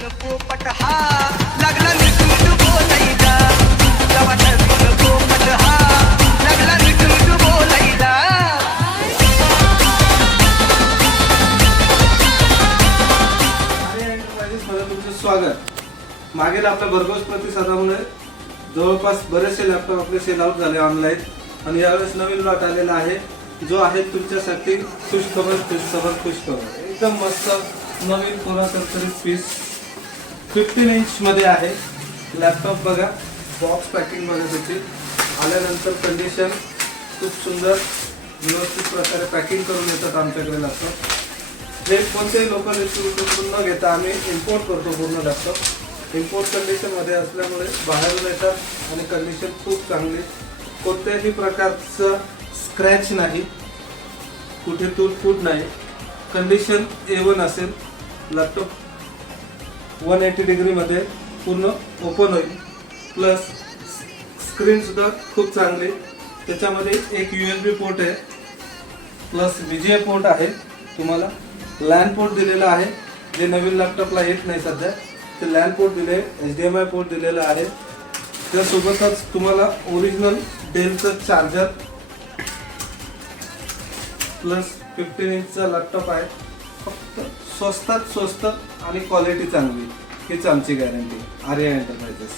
नवीन पोपट हा लागला नीट बोलायला. नवा नवीन पोपट हा लागला नीट बोलायला. तुमचं स्वागत. मागील आपल्या भरघोस प्रतिसादामुळे जवळपास बरेचसे लॅपटॉप आपले सेल आउट झाले ऑनलाईन आणि यावेळेस नवीन लॉट आलेला आहे जो आहे तुमच्यासाठी खुशखबर. एकदम मस्त नवीन कोरा तरतरीत पीस 15 इंच मध्ये आहे. लॅपटॉप बघा, बॉक्स पॅकिंग बघा, त्याची आल्यानंतर कंडिशन खूप सुंदर व्यवस्थित प्रकारे पॅकिंग करून येतात आमच्याकडे लॅपटॉप. जे कोणतेही लोकल डिस्ट्रीब्युटरकडून न घेता आम्ही इम्पोर्ट करतो पूर्ण लॅपटॉप. इम्पोर्ट कंडिशनमध्ये असल्यामुळे बाहेरून येतात आणि कंडिशन खूप चांगली. कोणत्याही प्रकारचं स्क्रॅच नाही, कुठे तुटफूट नाही. कंडिशन A1 असेल. लॅपटॉप 180 डिग्रीमध्ये पूर्ण ओपन होईल. प्लस स्क्रीनसुद्धा खूप चांगली. त्याच्यामध्ये एक USB पोर्ट आहे, प्लस VGA पोर्ट आहे. तुम्हाला लॅन पोर्ट दिलेला आहे, जे नवीन लॅपटॉपला येत नाही सध्या. ते लॅन पोर्ट दिले, HDMI पोर्ट दिलेला आहे. त्यासोबतच तुम्हाला ओरिजिनल डेलचं चार्जर प्लस 15 इंचचा लॅपटॉप आहे. फक्त स्वस्तात स्वस्त आणि क्वालिटी चांगली हीच आमची गॅरंटी. आर्या एंटरप्राइजेस.